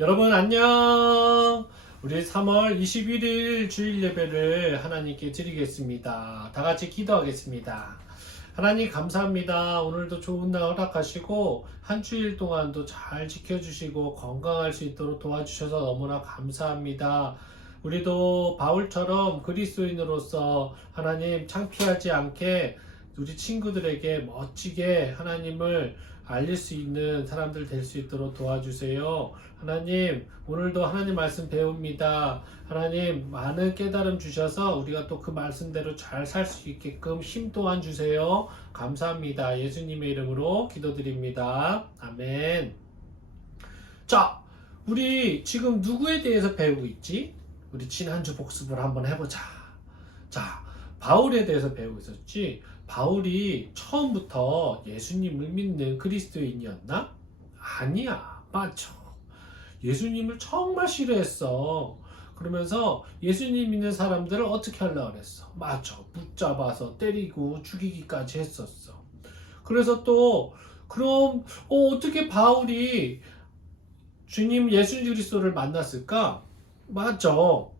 여러분 안녕. 우리 3월 21일 주일 예배를 하나님께 드리겠습니다. 다 같이 기도하겠습니다. 하나님 감사합니다. 오늘도 좋은 날 허락하시고 한 주일 동안도 잘 지켜주시고 건강할 수 있도록 도와주셔서 너무나 감사합니다. 우리도 바울처럼 그리스도인으로서 하나님 창피하지 않게 우리 친구들에게 멋지게 하나님을 알릴 수 있는 사람들 될 수 있도록 도와주세요. 하나님, 오늘도 하나님 말씀 배웁니다. 하나님, 많은 깨달음 주셔서 우리가 또 그 말씀대로 잘 살 수 있게끔 힘 또한 주세요. 감사합니다. 예수님의 이름으로 기도드립니다. 아멘. 자, 우리 지금 누구에 대해서 배우고 있지? 우리 지난주 복습을 한번 해보자. 자, 바울에 대해서 배우고 있었지. 바울이 처음부터 예수님을 믿는 그리스도인이었나? 아니야. 맞죠. 예수님을 정말 싫어했어. 그러면서 예수님 믿는 사람들을 어떻게 하려고 그랬어? 맞죠. 붙잡아서 때리고 죽이기까지 했었어. 그래서 또, 그럼, 어, 어떻게 바울이 주님 예수 그리스도를 만났을까? 맞죠.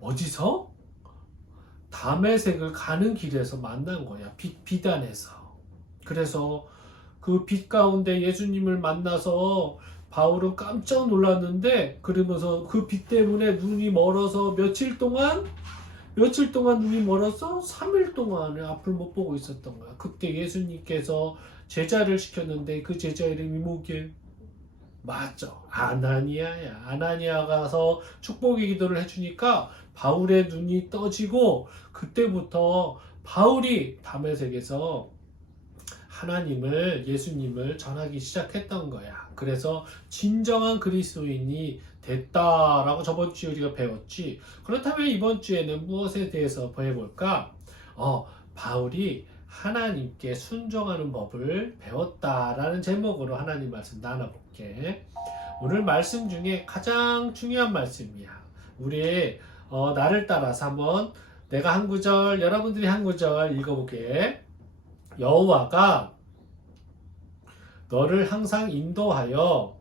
어디서? 담의색을 가는 길에서 만난 거야. 빛, 비단에서. 그래서 그 빛 가운데 예수님을 만나서 바울은 깜짝 놀랐는데 그러면서 그 빛 때문에 눈이 멀어서 며칠 동안 며칠 동안 눈이 멀어서 3일 동안에 앞을 못 보고 있었던 거야. 그때 예수님께서 제자를 시켰는데 그 제자 이름이 뭐게? 맞죠. 아나니아야. 아나니아 가서 축복의 기도를 해주니까 바울의 눈이 떠지고 그때부터 바울이 담에색에서 하나님을 예수님을 전하기 시작했던 거야. 그래서 진정한 그리스도인이 됐다라고 저번 주에 우리가 배웠지. 그렇다면 이번 주에는 무엇에 대해서 배워볼까? 어, 바울이 하나님께 순종하는 법을 배웠다라는 제목으로 하나님 말씀 나눠볼게. 오늘 말씀 중에 가장 중요한 말씀이야. 우리 어, 나를 따라서 한번 내가 한 구절, 여러분들이 한 구절 읽어볼게. 여호와가 너를 항상 인도하여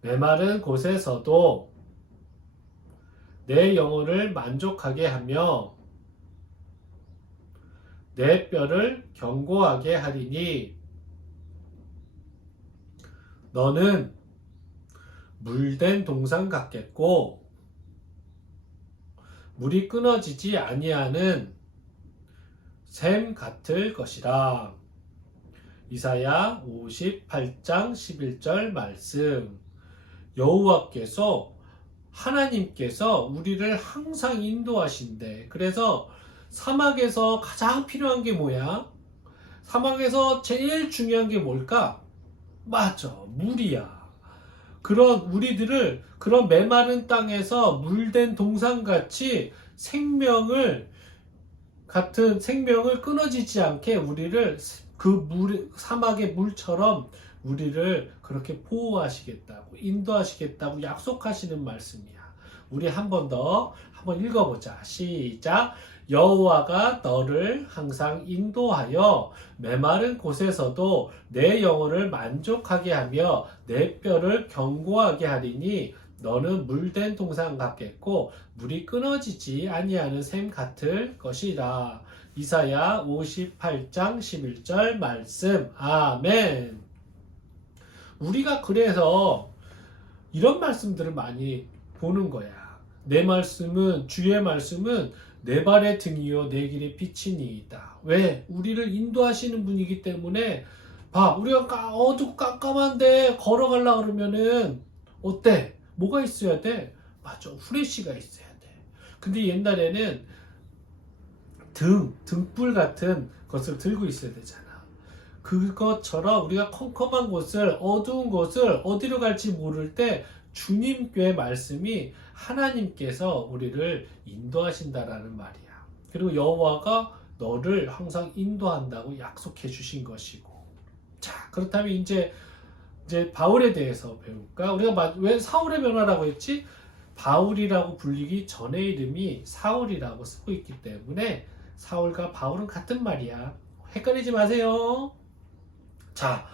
메마른 곳에서도 내 영혼을 만족하게 하며 내 뼈를 견고하게 하리니 너는 물된 동상 같겠고 물이 끊어지지 아니하는 샘 같을 것이라. 이사야 58장 11절 말씀. 여호와께서 하나님께서 우리를 항상 인도하신대. 그래서 사막에서 가장 필요한 게 뭐야? 사막에서 제일 중요한 게 뭘까? 맞아. 물이야. 그런 우리들을 그런 메마른 땅에서 물된 동상같이 생명을 같은 생명을 끊어지지 않게 우리를 그 물, 사막의 물처럼 우리를 그렇게 보호하시겠다고, 인도하시겠다고 약속하시는 말씀이야. 우리 한 번 더, 한번 읽어보자. 시작. 여호와가 너를 항상 인도하여 메마른 곳에서도 내 영혼을 만족하게 하며 내 뼈를 견고하게 하리니 너는 물된 동상 같겠고 물이 끊어지지 아니하는 샘 같을 것이라. 이사야 58장 11절 말씀. 아멘. 우리가 그래서 이런 말씀들을 많이 보는 거야. 내 말씀은 주의 말씀은 내 발의 등이요 내 길의 빛이니이다. 왜? 우리를 인도하시는 분이기 때문에 봐 우리가 까, 어둡고 깜깜한데 걸어가려 그러면은 어때? 뭐가 있어야 돼? 맞아 후레쉬가 있어야 돼. 근데 옛날에는 등, 등불 같은 것을 들고 있어야 되잖아. 그것처럼 우리가 컴컴한 곳을 어두운 곳을 어디로 갈지 모를 때 주님께 말씀이 하나님께서 우리를 인도하신다라는 말이야. 그리고 여호와가 너를 항상 인도한다고 약속해 주신 것이고. 자, 그렇다면 이제 이제 바울에 대해서 배울까? 우리가 마- 왜 사울의 변화라고 했지? 바울이라고 불리기 전의 이름이 사울이라고 쓰고 있기 때문에 사울과 바울은 같은 말이야. 헷갈리지 마세요. 자,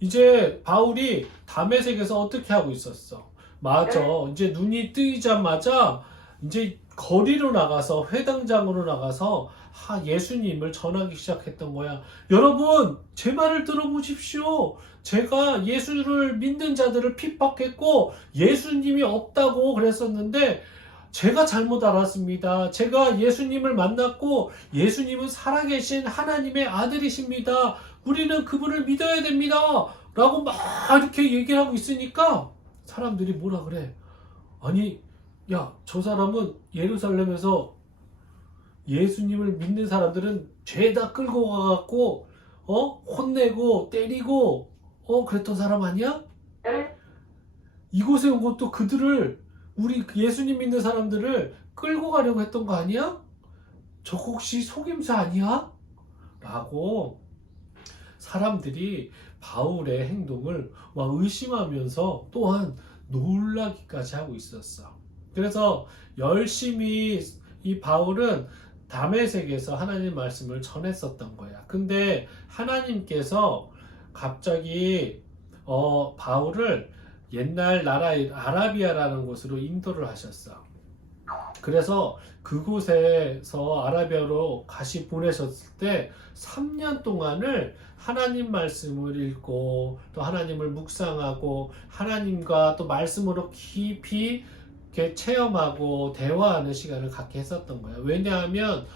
이제 바울이 담에색에서 어떻게 하고 있었어? 맞아. 이제 눈이 뜨이자마자 이제 거리로 나가서 회당장으로 나가서 하, 예수님을 전하기 시작했던 거야. 여러분, 제 말을 들어보십시오. 제가 예수를 믿는 자들을 핍박했고 예수님이 없다고 그랬었는데 제가 잘못 알았습니다. 제가 예수님을 만났고 예수님은 살아계신 하나님의 아들이십니다. 우리는 그분을 믿어야 됩니다. 라고 막 이렇게 얘기를 하고 있으니까 사람들이 뭐라 그래? 아니, 야, 저 사람은 예루살렘에서 예수님을 믿는 사람들은 죄다 끌고 가갖고, 어? 혼내고, 때리고, 어? 그랬던 사람 아니야? 이곳에 온 것도 그들을, 우리 그 예수님 믿는 사람들을 끌고 가려고 했던 거 아니야? 저 혹시 속임수 아니야? 라고 사람들이 바울의 행동을 막 의심하면서 또한 놀라기까지 하고 있었어. 그래서 열심히 이 바울은 담에색에서 하나님 말씀을 전했었던 거야. 근데 하나님께서 갑자기 어, 바울을 옛날 나라 아라비아라는 곳으로 인도를 하셨어. 그래서 그곳에서 아라비아로 다시 보내셨을 때 3년 동안을 하나님 말씀을 읽고 또 하나님을 묵상하고 하나님과 또 말씀으로 깊이 이렇게 체험하고 대화하는 시간을 갖게 했었던 거예요. 왜냐하면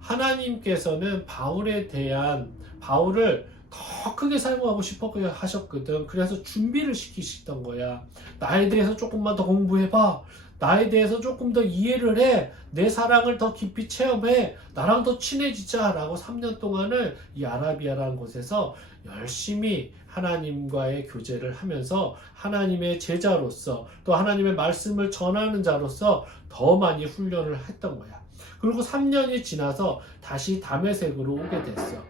하나님께서는 바울에 대한 바울을 더 크게 사용하고 싶어 하셨거든. 그래서 준비를 시키시던 거야. 나에 대해서 조금만 더 공부해봐. 나에 대해서 조금 더 이해를 해. 내 사랑을 더 깊이 체험해. 나랑 더 친해지자. 라고 3년 동안을 이 아라비아라는 곳에서 열심히 하나님과의 교제를 하면서 하나님의 제자로서 또 하나님의 말씀을 전하는 자로서 더 많이 훈련을 했던 거야. 그리고 3년이 지나서 다시 담에색으로 오게 됐어.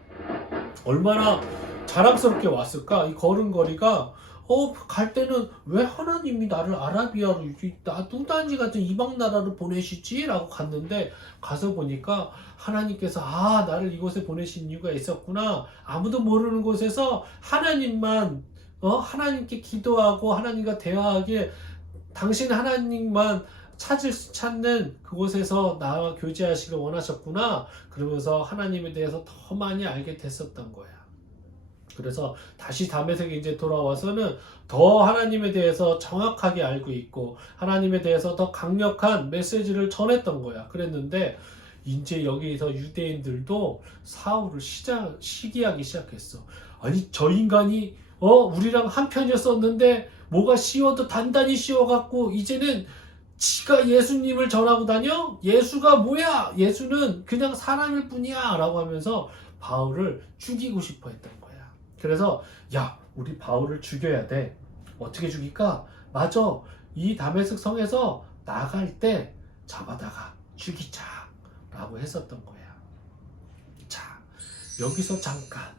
얼마나 자랑스럽게 왔을까? 이 걸음걸이가 어, 갈 때는 왜 하나님이 나를 아라비아로 나 뚱딴지 같은 이방 나라로 보내시지? 라고 갔는데 가서 보니까 하나님께서 아, 나를 이곳에 보내신 이유가 있었구나. 아무도 모르는 곳에서 하나님만 어, 하나님께 기도하고 하나님과 대화하기에 당신 하나님만 찾을 찾는 그곳에서 나와 교제하시길 원하셨구나. 그러면서 하나님에 대해서 더 많이 알게 됐었던 거야. 그래서 다시 담에색에 이제 돌아와서는 더 하나님에 대해서 정확하게 알고 있고 하나님에 대해서 더 강력한 메시지를 전했던 거야. 그랬는데 이제 여기서 유대인들도 사울을 시작 시기하기 시작했어. 아니 저 인간이 어 우리랑 한 편이었었는데 뭐가 쉬워도 단단히 쉬워갖고 이제는 지가 예수님을 전하고 다녀? 예수가 뭐야? 예수는 그냥 사람일 뿐이야 라고 하면서 바울을 죽이고 싶어 했던 거야. 그래서 야 우리 바울을 죽여야 돼. 어떻게 죽일까? 맞아. 이 다메섹 성에서 나갈 때 잡아다가 죽이자 라고 했었던 거야. 자 여기서 잠깐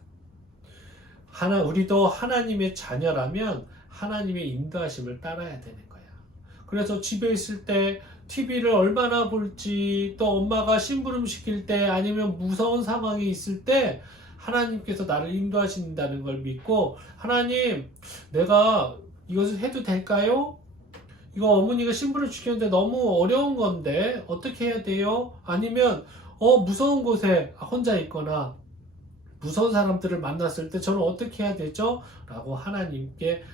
하나 우리도 하나님의 자녀라면 하나님의 인도하심을 따라야 되는 거야. 그래서 집에 있을 때 TV를 얼마나 볼지 또 엄마가 심부름 시킬 때 아니면 무서운 상황이 있을 때 하나님께서 나를 인도하신다는 걸 믿고 하나님 내가 이것을 해도 될까요? 이거 어머니가 심부름 시켰는데 너무 어려운 건데 어떻게 해야 돼요? 아니면 어 무서운 곳에 혼자 있거나 무서운 사람들을 만났을 때 저는 어떻게 해야 되죠? 라고 하나님께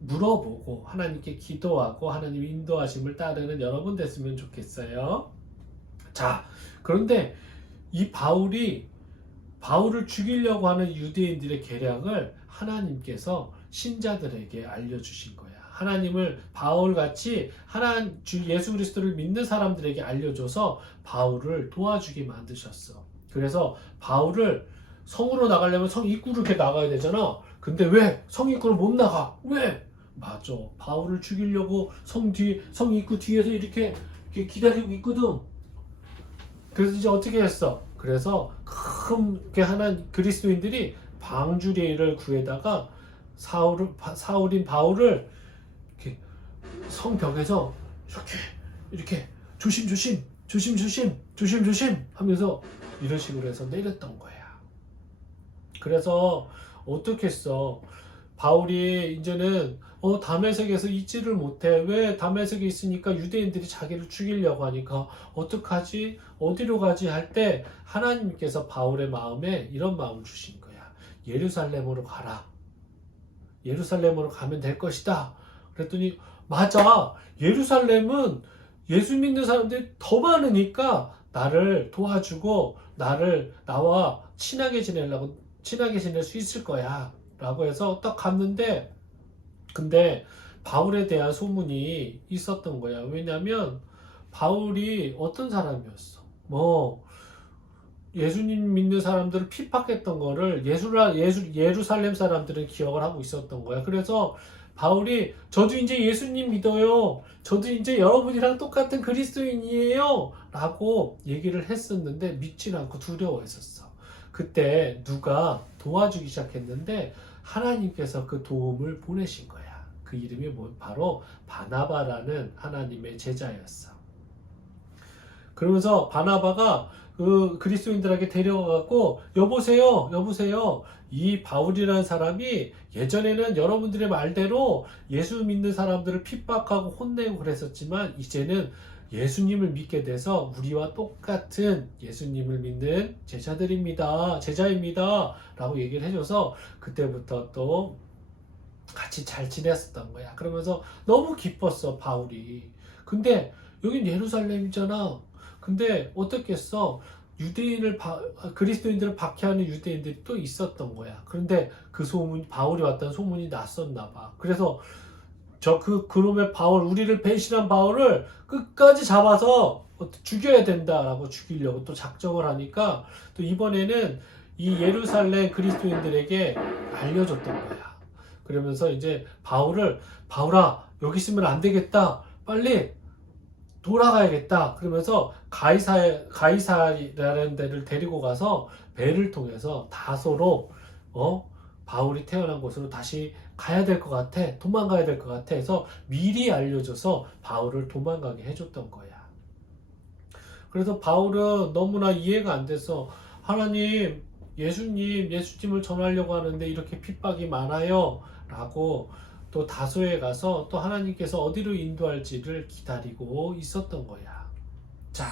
물어보고 하나님께 기도하고 하나님 인도하심을 따르는 여러분 됐으면 좋겠어요. 자, 그런데 이 바울이 바울을 죽이려고 하는 유대인들의 계략을 하나님께서 신자들에게 알려주신 거야. 하나님을 바울 같이 하나 주 예수 그리스도를 믿는 사람들에게 알려줘서 바울을 도와주게 만드셨어. 그래서 바울을 성으로 나가려면 성 입구로 이렇게 나가야 되잖아. 근데 왜 성 입구로 못 나가? 왜? 맞아. 바울을 죽이려고 성 뒤, 성 입구 뒤에서 이렇게, 이렇게 기다리고 있거든. 그래서 이제 어떻게 했어? 그래서 큰게 하나 그리스도인들이 방주리를 구해다가 사울을 사울인 바울을 이렇게 성벽에서 이렇게 이렇게 조심 조심 조심 조심 조심 조심 하면서 이런 식으로 해서 내렸던 거야. 그래서 어떻게 했어? 바울이 이제는 어 다메섹에서 있지를 못해. 왜 다메섹에 있으니까 유대인들이 자기를 죽이려고 하니까 어떡하지? 어디로 가지? 할 때 하나님께서 바울의 마음에 이런 마음을 주신 거야. 예루살렘으로 가라. 예루살렘으로 가면 될 것이다. 그랬더니 맞아. 예루살렘은 예수 믿는 사람들이 더 많으니까 나를 도와주고 나를 나와 친하게 지내려고 친하게 지낼 수 있을 거야. 라고 해서 딱 갔는데 근데 바울에 대한 소문이 있었던 거야 왜냐면 바울이 어떤 사람이었어 뭐 예수님 믿는 사람들을 핍박했던 거를 예수라, 예수, 예루살렘 사람들은 기억을 하고 있었던 거야 그래서 바울이 저도 이제 예수님 믿어요. 저도 이제 여러분이랑 똑같은 그리스도인이에요. 라고 얘기를 했었는데 믿질 않고 두려워했었어. 그때 누가 도와주기 시작했는데 하나님께서 그 도움을 보내신 거야. 그 이름이 뭐 바로 바나바라는 하나님의 제자였어. 그러면서 바나바가 그 그리스도인들에게 데려가갖고 여보세요, 여보세요. 이 바울이라는 사람이 예전에는 여러분들의 말대로 예수 믿는 사람들을 핍박하고 혼내고 그랬었지만 이제는 예수님을 믿게 돼서 우리와 똑같은 예수님을 믿는 제자들입니다. 제자입니다. 라고 얘기를 해줘서 그때부터 또 같이 잘 지냈었던 거야. 그러면서 너무 기뻤어, 바울이. 근데 여긴 예루살렘이잖아. 근데 어떻겠어? 유대인을 바, 그리스도인들을 박해하는 유대인들이 또 있었던 거야. 그런데 그 소문 바울이 왔다는 소문이 났었나 봐. 그래서 저 그 그놈의 바울 우리를 배신한 바울을 끝까지 잡아서 죽여야 된다라고 죽이려고 또 작정을 하니까 또 이번에는 이 예루살렘 그리스도인들에게 알려줬던 거야. 그러면서 이제 바울을 바울아 여기 있으면 안 되겠다. 빨리 돌아가야겠다. 그러면서 가이사 가이사라는 데를 데리고 가서 배를 통해서 다소로 어 바울이 태어난 곳으로 다시 가야 될 것 같아. 도망가야 될 것 같아. 해서 미리 알려줘서 바울을 도망가게 해줬던 거야. 그래서 바울은 너무나 이해가 안 돼서 하나님, 예수님, 예수님을 전하려고 하는데 이렇게 핍박이 많아요. 라고 또 다소에 가서 또 하나님께서 어디로 인도할지를 기다리고 있었던 거야. 자,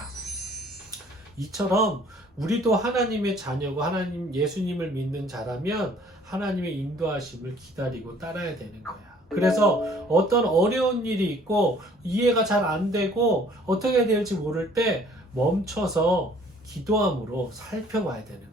이처럼 우리도 하나님의 자녀고 하나님 예수님을 믿는 자라면 하나님의 인도하심을 기다리고 따라야 되는 거야. 그래서 어떤 어려운 일이 있고 이해가 잘 안 되고 어떻게 될지 모를 때 멈춰서 기도함으로 살펴봐야 되는 거야.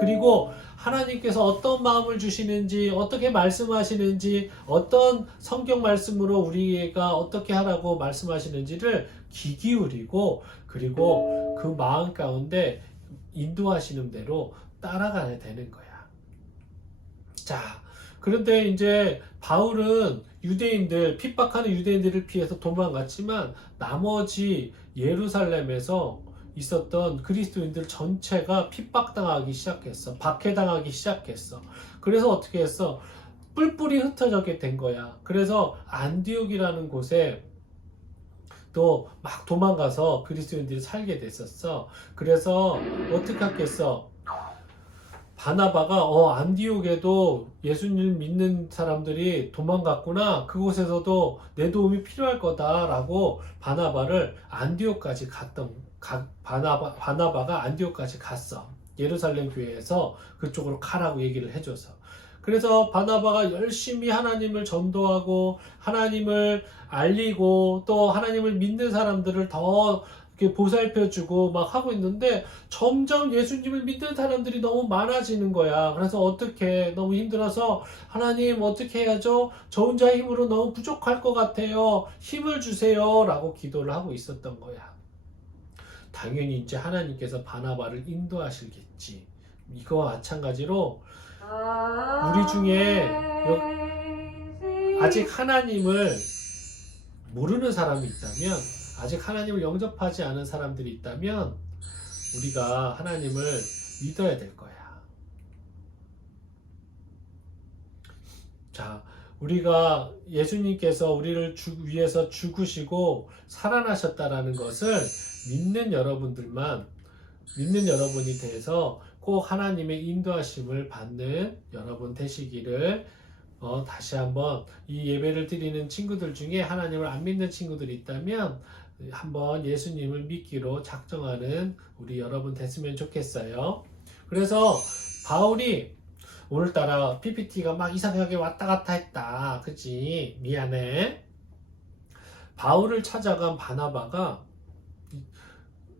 그리고 하나님께서 어떤 마음을 주시는지, 어떻게 말씀하시는지, 어떤 성경 말씀으로 우리가 어떻게 하라고 말씀하시는지를 귀 기울이고, 그리고 그 마음 가운데 인도하시는 대로 따라가야 되는 거야. 자, 그런데 이제 바울은 유대인들, 핍박하는 유대인들을 피해서 도망갔지만 나머지 예루살렘에서 있었던 그리스도인들 전체가 핍박당하기 시작했어. 박해당하기 시작했어. 그래서 어떻게 했어? 뿔뿔이 흩어져게 된 거야. 그래서 안디옥이라는 곳에 또 막 도망가서 그리스도인들이 살게 됐었어. 그래서 어떻게 하겠어? 바나바가 어 안디옥에도 예수님 믿는 사람들이 도망갔구나 그곳에서도 내 도움이 필요할 거다라고 바나바를 안디옥까지 갔던 가, 바나바 바나바가 안디옥까지 갔어 예루살렘 교회에서 그쪽으로 가라고 얘기를 해줘서 그래서 바나바가 열심히 하나님을 전도하고 하나님을 알리고 또 하나님을 믿는 사람들을 더 이렇게 보살펴주고 막 하고 있는데 점점 예수님을 믿는 사람들이 너무 많아지는 거야. 그래서 어떻게 너무 힘들어서 하나님 어떻게 해야죠? 저 혼자 힘으로 너무 부족할 것 같아요. 힘을 주세요라고 기도를 하고 있었던 거야. 당연히 이제 하나님께서 바나바를 인도하시겠지. 이거와 마찬가지로 우리 중에 아직 하나님을 모르는 사람이 있다면 아직 하나님을 영접하지 않은 사람들이 있다면 우리가 하나님을 믿어야 될 거야. 자, 우리가 예수님께서 우리를 주, 위해서 죽으시고 살아나셨다라는 것을 믿는 여러분들만 믿는 여러분이 돼서 꼭 하나님의 인도하심을 받는 여러분 되시기를 어, 다시 한번 이 예배를 드리는 친구들 중에 하나님을 안 믿는 친구들이 있다면 한번 예수님을 믿기로 작정하는 우리 여러분 됐으면 좋겠어요. 그래서 바울이 오늘따라 PPT가 막 이상하게 왔다 갔다 했다. 그치? 미안해. 바울을 찾아간 바나바가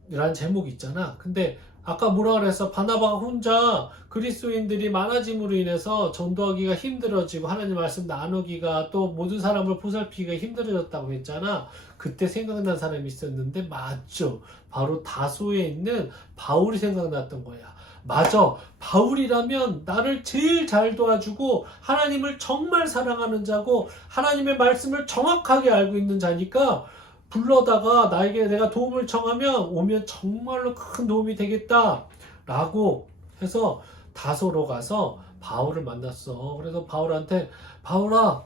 이란 제목이 있잖아. 근데 아까 뭐라 그랬어? 바나바가 혼자 그리스도인들이 많아짐으로 인해서 전도하기가 힘들어지고 하나님 말씀 나누기가 또 모든 사람을 보살피기가 힘들어졌다고 했잖아. 그때 생각난 사람이 있었는데 맞죠. 바로 다소에 있는 바울이 생각났던 거야. 맞아. 바울이라면 나를 제일 잘 도와주고 하나님을 정말 사랑하는 자고 하나님의 말씀을 정확하게 알고 있는 자니까 불러다가 나에게 내가 도움을 청하면 오면 정말로 큰 도움이 되겠다. 라고 해서 다소로 가서 바울을 만났어. 그래서 바울한테 바울아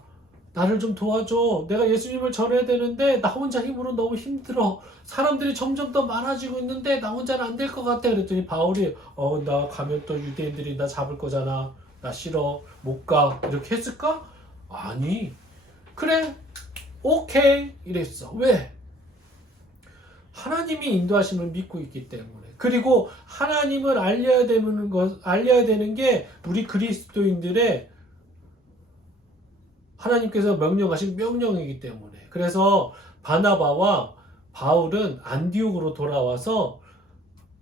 나를 좀 도와줘. 내가 예수님을 전해야 되는데 나 혼자 힘으로 너무 힘들어. 사람들이 점점 더 많아지고 있는데 나 혼자는 안 될 것 같아. 그랬더니 바울이 어 나 가면 또 유대인들이 나 잡을 거잖아. 나 싫어. 못 가. 이렇게 했을까? 아니. 그래. 오케이. 이랬어. 왜? 하나님이 인도하심을 믿고 있기 때문에. 그리고 하나님을 알려야 되는 것, 알려야 되는 게 우리 그리스도인들의 하나님께서 명령하신 명령이기 때문에. 그래서 바나바와 바울은 안디옥으로 돌아와서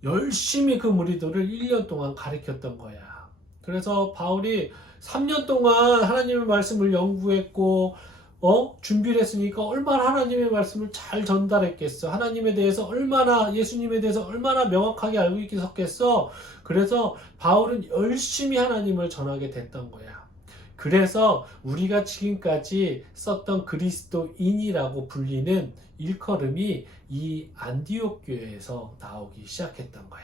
열심히 그 무리들을 1년 동안 가르쳤던 거야. 그래서 바울이 3년 동안 하나님의 말씀을 연구했고, 어? 준비를 했으니까 얼마나 하나님의 말씀을 잘 전달했겠어. 하나님에 대해서 얼마나, 예수님에 대해서 얼마나 명확하게 알고 있겠어. 그래서 바울은 열심히 하나님을 전하게 됐던 거야. 그래서 우리가 지금까지 썼던 그리스도인이라고 불리는 일컬음이 이 안디옥 교회에서 나오기 시작했던 거야.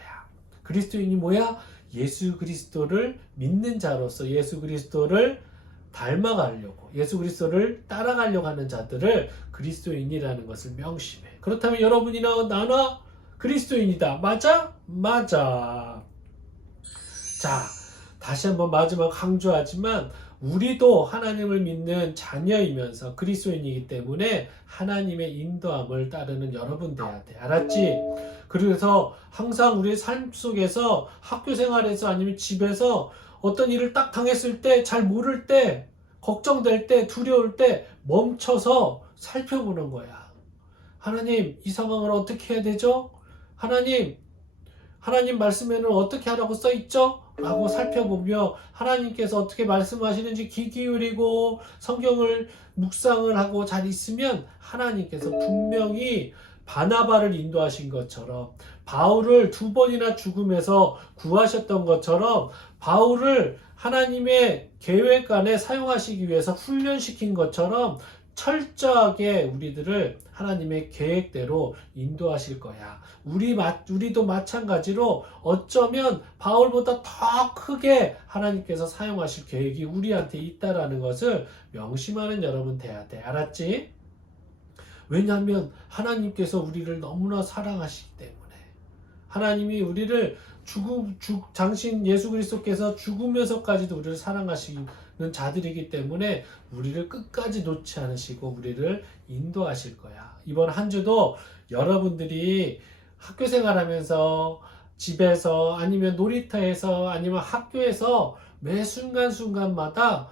그리스도인이 뭐야? 예수 그리스도를 믿는 자로서 예수 그리스도를 닮아가려고 예수 그리스도를 따라가려고 하는 자들을 그리스도인이라는 것을 명심해. 그렇다면 여러분이나 나나 그리스도인이다. 맞아? 맞아. 자, 다시 한번 마지막 강조하지만 우리도 하나님을 믿는 자녀이면서 그리스도인이기 때문에 하나님의 인도함을 따르는 여러분 돼야 돼. 알았지? 그래서 항상 우리의 삶 속에서 학교 생활에서 아니면 집에서 어떤 일을 딱 당했을 때 잘 모를 때 걱정될 때 두려울 때 멈춰서 살펴보는 거야. 하나님 이 상황을 어떻게 해야 되죠? 하나님 하나님 말씀에는 어떻게 하라고 써 있죠? 라고 살펴보며 하나님께서 어떻게 말씀하시는지 귀 기울이고 성경을 묵상을 하고 잘 있으면 하나님께서 분명히 바나바를 인도하신 것처럼 바울을 두 번이나 죽음에서 구하셨던 것처럼 바울을 하나님의 계획 안에 사용하시기 위해서 훈련시킨 것처럼 철저하게 우리들을 하나님의 계획대로 인도하실 거야. 우리 마, 우리도 마찬가지로 어쩌면 바울보다 더 크게 하나님께서 사용하실 계획이 우리한테 있다라는 것을 명심하는 여러분 돼야 돼. 알았지? 왜냐하면 하나님께서 우리를 너무나 사랑하시기 때문에 하나님이 우리를 죽음, 죽, 장신 예수 그리스도께서 죽으면서까지도 우리를 사랑하시는 자들이기 때문에 우리를 끝까지 놓지 않으시고 우리를 인도하실 거야. 이번 한 주도 여러분들이 학교 생활하면서 집에서 아니면 놀이터에서 아니면 학교에서 매 순간순간마다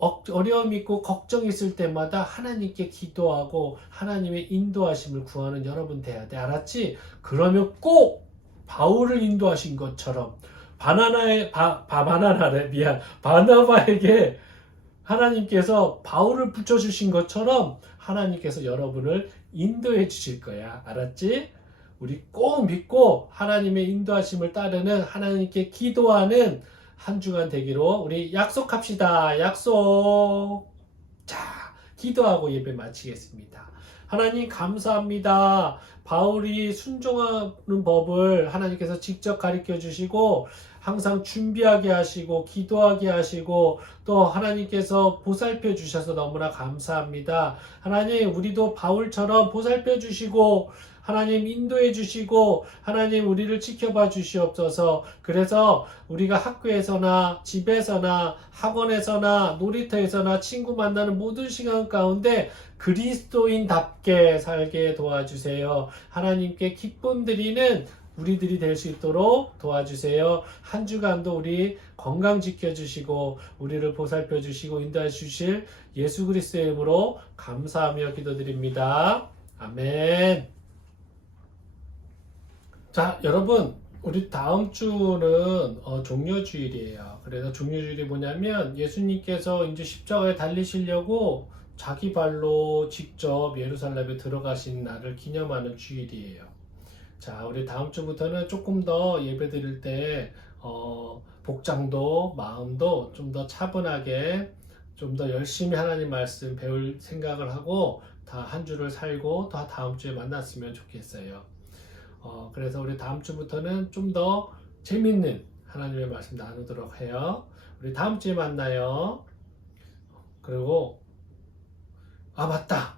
어- 어려움 있고 걱정 있을 때마다 하나님께 기도하고 하나님의 인도하심을 구하는 여러분 돼야 돼. 알았지? 그러면 꼭 바울을 인도하신 것처럼 바나나의 바, 바 바나나래 미안 바나바에게 하나님께서 바울을 붙여 주신 것처럼 하나님께서 여러분을 인도해 주실 거야. 알았지? 우리 꼭 믿고 하나님의 인도하심을 따르는 하나님께 기도하는 한 주간 되기로 우리 약속합시다. 약속. 자, 기도하고 예배 마치겠습니다. 하나님 감사합니다. 바울이 순종하는 법을 하나님께서 직접 가르쳐 주시고 항상 준비하게 하시고 기도하게 하시고 또 하나님께서 보살펴 주셔서 너무나 감사합니다. 하나님 우리도 바울처럼 보살펴 주시고 하나님 인도해 주시고 하나님 우리를 지켜봐 주시옵소서. 그래서 우리가 학교에서나 집에서나 학원에서나 놀이터에서나 친구 만나는 모든 시간 가운데 그리스도인답게 살게 도와주세요. 하나님께 기쁨 드리는 우리들이 될 수 있도록 도와주세요. 한 주간도 우리 건강 지켜주시고 우리를 보살펴 주시고 인도해 주실 예수 그리스도의 이름으로 감사하며 기도드립니다. 아멘. 자, 여러분, 우리 다음 주는 어, 종료주일이에요. 그래서 종료주일이 뭐냐면 예수님께서 이제 십자가에 달리시려고 자기 발로 직접 예루살렘에 들어가신 날을 기념하는 주일이에요. 자, 우리 다음 주부터는 조금 더 예배 드릴 때, 어, 복장도, 마음도 좀 더 차분하게, 좀 더 열심히 하나님 말씀 배울 생각을 하고, 다 한 주를 살고, 다 다음 주에 만났으면 좋겠어요. 어, 그래서 우리 다음 주부터는 좀 더 재밌는 하나님의 말씀 나누도록 해요. 우리 다음 주에 만나요. 그리고, 아, 맞다!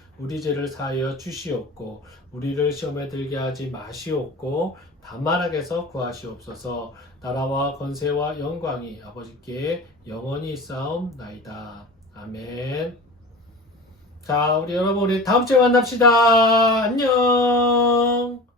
우리 죄를 사하여 주시옵고 우리를 시험에 들게 하지 마시옵고 다만 악에서 구하시옵소서 나라와 건세와 영광이 아버지께 영원히 싸움나이다. 아멘. 자, 우리 여러분, 우리 다음 주에 만납시다. 안녕.